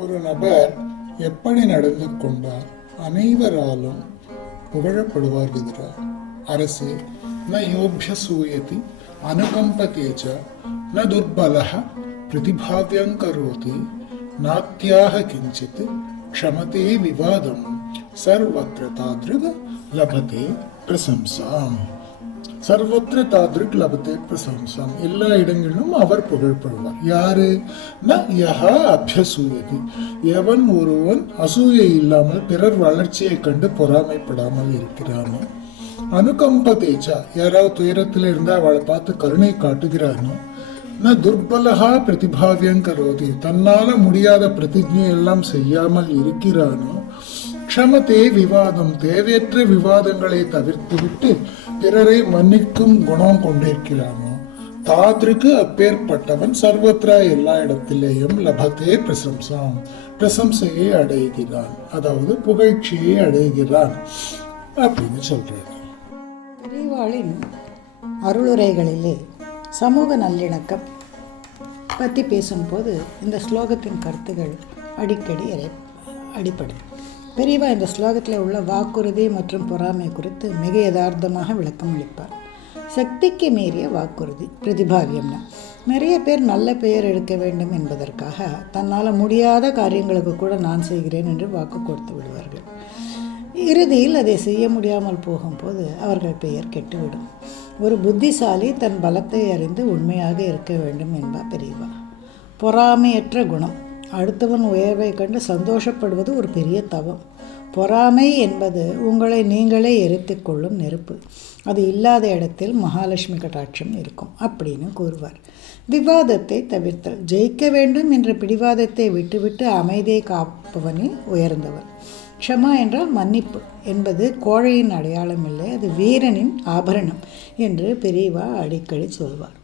ஒரு நபர் எப்படி நடந்து கொண்டால் அனைவராலும் புகழப்படுவார் விதுரா. அரசே ந யோபியசூயதி அனுகம்பதேச்ச ந துர்பலஹ பிரதிபாவ்யம் கரோதி நாத்யாக கிஞ்சித் க்ஷமதே விவாதம் சர்வத்ர தாத்ருக் லபதே பிரசம்சாம். சர்வத்திர தாத்ருக் லபதே பிரசம்சாம். எல்லா இடங்களிலும் அவர் புகழ்படுவார். யாரு? ந யஹா அபியசூயதி, எவன் ஒருவன் அசூயை இல்லாமல் பிறர் வளர்ச்சியை கண்டு பொறாமைப்படாமல் இருக்கிறானோ. அனுகம்பதேச்சா, யாராவது துயரத்தில் இருந்தால் அவளை பார்த்து கருணை காட்டுகிறானோ. ந துர்பலகா பிரதிபாவியம் கரோதி, தன்னால முடியாத பிரதிஜை எல்லாம் செய்யாமல் இருக்கிறானோ. க்ஷமதே விவாதம், தேவையற்ற விவாதங்களை தவிர்த்துவிட்டு பிறரை மன்னிக்கும் குணம் கொண்டிருக்கிறானோ. தாத்ருக்கு, அப்பேற்பட்டவன் சர்வத்ரா, எல்லா இடத்திலேயும் லபத்தே பிரசம்சாம், பிரசம்சையை அடைகிறான், அதாவது புகழ்ச்சியை அடைகிறான் அப்படின்னு சொல்றாரு. பெரியவாளின் அருளுரைகளிலே சமூக நல்லிணக்கம் பற்றி பேசும்போது இந்த ஸ்லோகத்தின் கருத்துகள் அடிக்கடி அடிப்படும். பெரியவா இந்த ஸ்லோகத்தில் உள்ள வாக்குறுதி மற்றும் பொறாமை குறித்து மிக யதார்த்தமாக விளக்கம் அளிப்பார். சக்திக்கு மீறிய வாக்குறுதி பிரதிபாவியம்னா, நிறைய பேர் நல்ல பெயர் எடுக்க வேண்டும் என்பதற்காக தன்னால் முடியாத காரியங்களுக்கு கூட நான் செய்கிறேன் என்று வாக்கு கொடுத்து விடுவார்கள். இறுதியில் அதை செய்ய முடியாமல் போகும்போது அவர்கள் பெயர் கெட்டுவிடும். ஒரு புத்திசாலி தன் பலத்தை அறிந்து உண்மையாக இருக்க வேண்டும் என்பார் பெரியவா. பொறாமையற்ற குணம், அடுத்தவன் உயர்வை கண்டு சந்தோஷப்படுவது ஒரு பெரிய தவம். பொறாமை என்பது உங்களை நீங்களே எரித்து கொள்ளும் நெருப்பு. அது இல்லாத இடத்தில் மகாலட்சுமி கடாட்சம் இருக்கும் அப்படின்னு கூறுவார். விவாதத்தை தவிர்த்தல், ஜெயிக்க வேண்டும் என்ற பிடிவாதத்தை விட்டுவிட்டு அமைதியை காப்பவனே உயர்ந்தவன். க்ஷமா என்றால் மன்னிப்பு என்பது கோழையின் அடையாளம் இல்லை, அது வீரனின் ஆபரணம் என்று பெரியவா அடிக்கடி சொல்வார்.